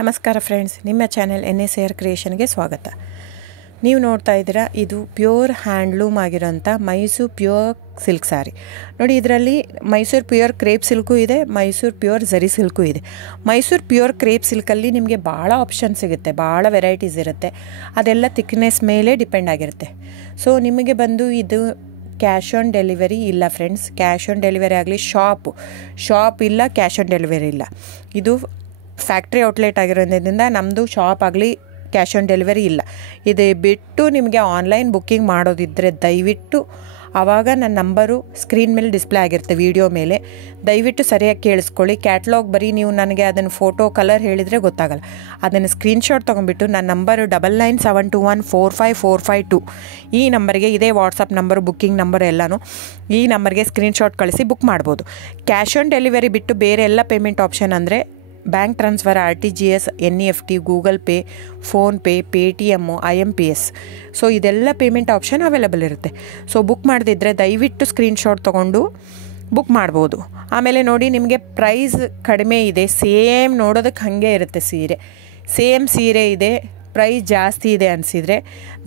ನಮಸ್ಕಾರ ಫ್ರೆಂಡ್ಸ್, ನಿಮ್ಮ channel NSAR ಕ್ರಿಯೇಷನ್ಗೆ ಸ್ವಾಗತ. ನೀವು ನೋಡ್ತಾ ಇದ್ದೀರಾ, ಇದು ಪ್ಯೂರ್ ಹ್ಯಾಂಡ್ಲೂಮ್ ಆಗಿರೋಂಥ ಮೈಸೂರು ಪ್ಯೂರ್ ಸಿಲ್ಕ್ ಸ್ಯಾರಿ. ನೋಡಿ, ಇದರಲ್ಲಿ ಮೈಸೂರು ಪ್ಯೂರ್ ಕ್ರೇಪ್ ಸಿಲ್ಕು ಇದೆ, ಮೈಸೂರು ಪ್ಯೂರ್ ಝರಿ ಸಿಲ್ಕು ಇದೆ. ಮೈಸೂರು ಪ್ಯೂರ್ ಕ್ರೇಪ್ ಸಿಲ್ಕಲ್ಲಿ ನಿಮಗೆ ಭಾಳ ಆಪ್ಷನ್ ಸಿಗುತ್ತೆ, ಭಾಳ ವೆರೈಟೀಸ್ ಇರುತ್ತೆ. ಅದೆಲ್ಲ ಥಿಕ್ನೆಸ್ ಮೇಲೆ ಡಿಪೆಂಡ್ ಆಗಿರುತ್ತೆ. ಸೊ ನಿಮಗೆ ಬಂದು ಇದು ಕ್ಯಾಶ್ ಆನ್ ಡೆಲಿವರಿ ಇಲ್ಲ ಫ್ರೆಂಡ್ಸ್. ಕ್ಯಾಶ್ ಆನ್ ಡೆಲಿವರಿ ಆಗಲಿ, ಶಾಪ್ ಇಲ್ಲ, ಕ್ಯಾಶ್ ಆನ್ ಡೆಲಿವರಿ ಇಲ್ಲ. ಇದು ಫ್ಯಾಕ್ಟ್ರಿ ಔಟ್ಲೆಟ್ ಆಗಿರೋದ್ರಿಂದ ನಮ್ಮದು ಶಾಪ್ ಆಗಲಿ ಕ್ಯಾಶ್ ಆನ್ ಡೆಲಿವರಿ ಇಲ್ಲ. ಇದು ಬಿಟ್ಟು ನಿಮಗೆ ಆನ್ಲೈನ್ ಬುಕ್ಕಿಂಗ್ ಮಾಡೋದಿದ್ದರೆ ದಯವಿಟ್ಟು ಆವಾಗ ನನ್ನ ನಂಬರು ಸ್ಕ್ರೀನ್ ಮೇಲೆ ಡಿಸ್ಪ್ಲೇ ಆಗಿರುತ್ತೆ, ವಿಡಿಯೋ ಮೇಲೆ. ದಯವಿಟ್ಟು ಸರಿಯಾಗಿ ಕೇಳಿಸ್ಕೊಳ್ಳಿ. ಕ್ಯಾಟ್ಲಾಗ್ ಬರೀ ನೀವು ನನಗೆ ಅದನ್ನು ಫೋಟೋ ಕಲರ್ ಹೇಳಿದರೆ ಗೊತ್ತಾಗಲ್ಲ. ಅದನ್ನು ಸ್ಕ್ರೀನ್ಶಾಟ್ ತೊಗೊಂಡ್ಬಿಟ್ಟು ನನ್ನ ನಂಬರು 9972145452 ಈ ನಂಬರ್ಗೆ, ಇದೇ ವಾಟ್ಸಪ್ ನಂಬರು, ಬುಕ್ಕಿಂಗ್ ನಂಬರ್ ಎಲ್ಲನೂ ಈ ನಂಬರ್ಗೆ ಸ್ಕ್ರೀನ್ಶಾಟ್ ಕಳಿಸಿ ಬುಕ್ ಮಾಡ್ಬೋದು. ಕ್ಯಾಶ್ ಆನ್ ಡೆಲಿವರಿ ಬಿಟ್ಟು ಬೇರೆ ಎಲ್ಲ ಪೇಮೆಂಟ್ ಆಪ್ಷನ್ ಅಂದರೆ bank transfer, RTGS, NEFT, Google pay, PhonePe, Paytm, IMPS. So ಇದೆಲ್ಲ ಪೇಮೆಂಟ್ ಆಪ್ಷನ್ ಅವೈಲೇಬಲ್ ಇರುತ್ತೆ. ಸೊ ಬುಕ್ ಮಾಡದಿದ್ದರೆ ದಯವಿಟ್ಟು ಸ್ಕ್ರೀನ್ಶಾಟ್ ತೊಗೊಂಡು ಬುಕ್ ಮಾಡ್ಬೋದು. ಆಮೇಲೆ ನೋಡಿ, ನಿಮಗೆ ಪ್ರೈಸ್ ಕಡಿಮೆ ಇದೆ, ಸೇಮ್ ನೋಡೋದಕ್ಕೆ ಹಾಗೆ ಇರುತ್ತೆ ಸೀರೆ. ಸೇಮ್ ಸೀರೆ ಇದೆ, ಪ್ರೈಸ್ ಜಾಸ್ತಿ ಇದೆ ಅನಿಸಿದರೆ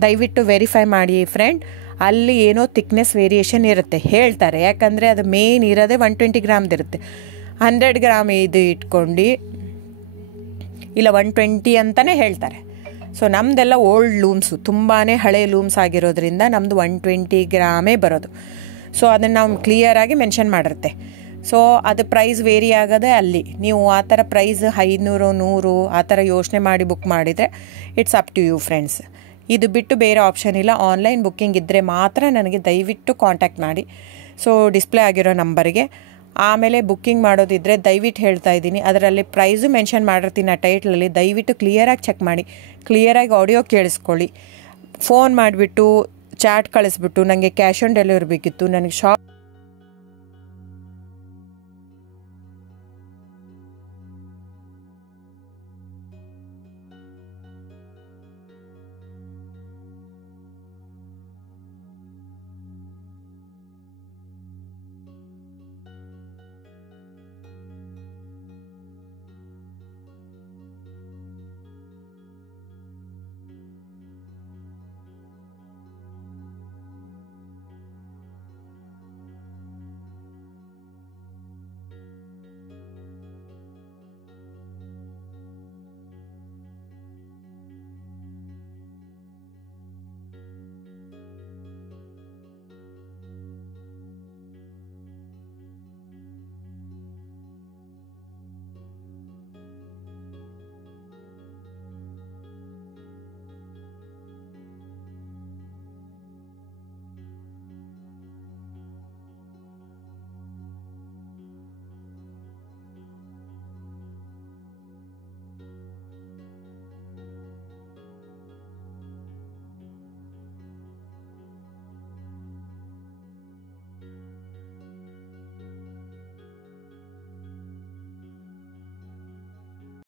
ದಯವಿಟ್ಟು ವೆರಿಫೈ ಮಾಡಿ ಫ್ರೆಂಡ್. ಅಲ್ಲಿ ಏನೋ ಥಿಕ್ನೆಸ್ ವೇರಿಯೇಷನ್ ಇರುತ್ತೆ, ಹೇಳ್ತಾರೆ. ಯಾಕಂದರೆ ಅದು ಮೇನ್ ಇರೋದೇ 120 ಗ್ರಾಮ್ದು ಇರುತ್ತೆ. 100 ಗ್ರಾಮ್ ಇದು ಇಟ್ಕೊಂಡು ಇಲ್ಲ 120 ಅಂತಲೇ ಹೇಳ್ತಾರೆ. ಸೊ ನಮ್ಮದೆಲ್ಲ ಓಲ್ಡ್ ಲೂಮ್ಸು, ತುಂಬಾ ಹಳೆ ಲೂಮ್ಸ್ ಆಗಿರೋದ್ರಿಂದ ನಮ್ಮದು 120 ಗ್ರಾಮೇ ಬರೋದು. ಸೊ ಅದನ್ನು ನಾವು ಕ್ಲಿಯರಾಗಿ ಮೆನ್ಷನ್ ಮಾಡಿರುತ್ತೆ. ಸೊ ಅದು ಪ್ರೈಸ್ ವೇರಿ ಆಗೋದೇ ಅಲ್ಲಿ. ನೀವು ಆ ಥರ ಪ್ರೈಸ್ 500, 100 ಆ ಥರ ಯೋಚನೆ ಮಾಡಿ ಬುಕ್ ಮಾಡಿದರೆ it's up to you friends. ಇದು ಬಿಟ್ಟು ಬೇರೆ ಆಪ್ಷನ್ ಇಲ್ಲ. ಆನ್ಲೈನ್ ಬುಕ್ಕಿಂಗ್ ಇದ್ದರೆ ಮಾತ್ರ ನನಗೆ ದಯವಿಟ್ಟು ಕಾಂಟ್ಯಾಕ್ಟ್ ಮಾಡಿ. ಸೊ ಡಿಸ್ಪ್ಲೇ ಆಗಿರೋ ನಂಬರ್ಗೆ. ಆಮೇಲೆ ಬುಕ್ಕಿಂಗ್ ಮಾಡೋದಿದ್ದರೆ ದಯವಿಟ್ಟು ಹೇಳ್ತಾ ಇದ್ದೀನಿ, ಅದರಲ್ಲಿ ಪ್ರೈಸು ಮೆನ್ಷನ್ ಮಾಡಿರ್ತೀನಿ ಆ ಟೈಟ್ಲಲ್ಲಿ. ದಯವಿಟ್ಟು ಕ್ಲಿಯರಾಗಿ ಚೆಕ್ ಮಾಡಿ, ಕ್ಲಿಯರಾಗಿ ಆಡಿಯೋ ಕೇಳಿಸ್ಕೊಳ್ಳಿ. ಫೋನ್ ಮಾಡಿಬಿಟ್ಟು ಚಾಟ್ ಕಳಿಸ್ಬಿಟ್ಟು ನನಗೆ ಕ್ಯಾಶ್ ಆನ್ ಡೆಲಿವರಿ ಬೇಕಿತ್ತು, ನನಗೆ